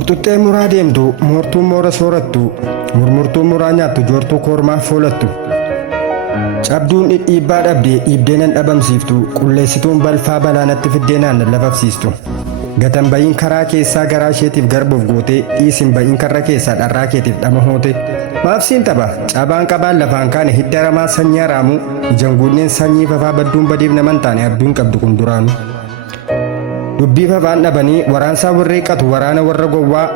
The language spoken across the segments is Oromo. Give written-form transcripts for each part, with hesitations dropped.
Murtuttee muraa deemtu moortuu moora soorattu murmurtuu muraa nyaattu joortuu kormaa foolattu. Cabduun dhiibbaa dhabdee dhiibdeenan dhabamsiiftu qulleessituun balfaa balaanatti fiddeenaan lafafsiistu. Gatan ba'iin karaa keessaa garaa isheetiif garbuuf gootee dhiisin ba'iin karra keessaa dharraa keetiif dhama hoote. Maafsiin tapha cabaan qabaan lafaan kaane hidda ramaa sanyii araamu janguunneen sanyii fafaa badduun badiif naman taane abduun qabdu kun duraanu. Dubbii fafaan dhabanii waraansaa warreeqatu waraana warra gowwaa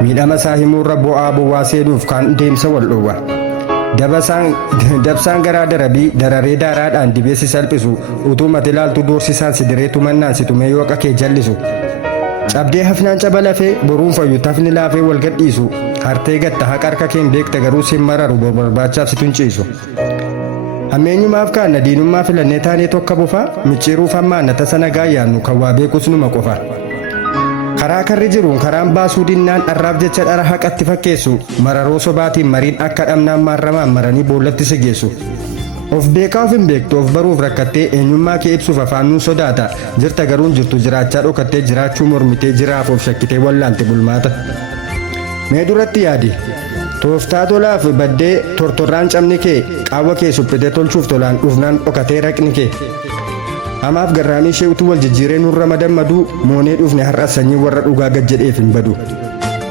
miidhama isaa himuurra bu'aa bu'aa seenuuf kan deemsa wal dhoowwa. Dabsaan garaa darabii dararee daaraadhaan dibeessi salphisu utuu mati ilaaltu doorsisaan si diree tumannaan si tumee yooqa kee jallisu. Cabdee hafnaan caba lafee boruun fayyu tafni laafee wal gadhiisu hartee gatta haqa harka keen beekta garuu sin mararu barbaachaaf si tunciisu. Hammeenyumaaf kaanna diinummaa filannee taanee tokko bufaa micciiruuf hammaanna tasa nagaa yaannu kan waa beekus numa qofa. Karaa karri jiruun karaan baasuu dinnaan dharraaf jecha dhara haqatti fakkeessu mararoo sobaatiin mariin akka dhamnaan maarramaan maranii boollatti si geessu. Of beekaa of hin beektu of baruuf rakkattee eenyummaa kee ibsuuf afaanuun sodaata jirta garuun jirtu jiraachaa dhokattee jiraachuu mormitee jiraaf of shakkitee wallaalte bulmaata. Mee duratti yaadi tooftaa tolaaf baddee tortorraan cabni kee qaawwa kee suphitee tolchuuf tolaan dhufnaan dhokatee raqni kee. Hamaaf garraamii ishee utuu wal jijjiiree nurra madammaduu moonee dhufne har'as sanyii warra dhugaa gad jedheef hin badu.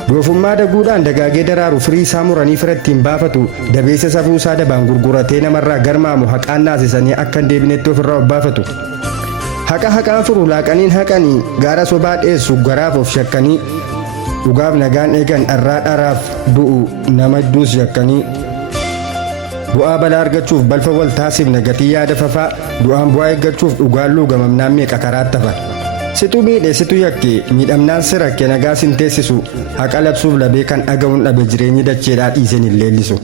Doofummaa daguudhaan dagaagee daraaru firii isaa muranii firattiin baafatu dabeessa safuu isaa dabaan gurguratee namarraa garmaamu haqaan naasisanii akka hin deebinetti ofirraa of baafatu. Haqa haqaan furu laaqaniin haqanii gaara sobaa dheessu garaaf of shakkanii dhugaaf nagaan eegan dharraa dharaaf du'u nama hedduus yakkanii. Bu'aa balaa argachuuf balfa wal taasifna gatii yaada fafaa du'aan bu'aa eeggachuuf dhugaan luugamamnaan meeqa karaatti hafa. Situ miidhe situ yakke miidhamnaan si rakke nagaa sin teessisu haqa labsuuf labee kan dhaga'uun dhabe jireenyi dacheedhaa dhiiseen hin leellisu.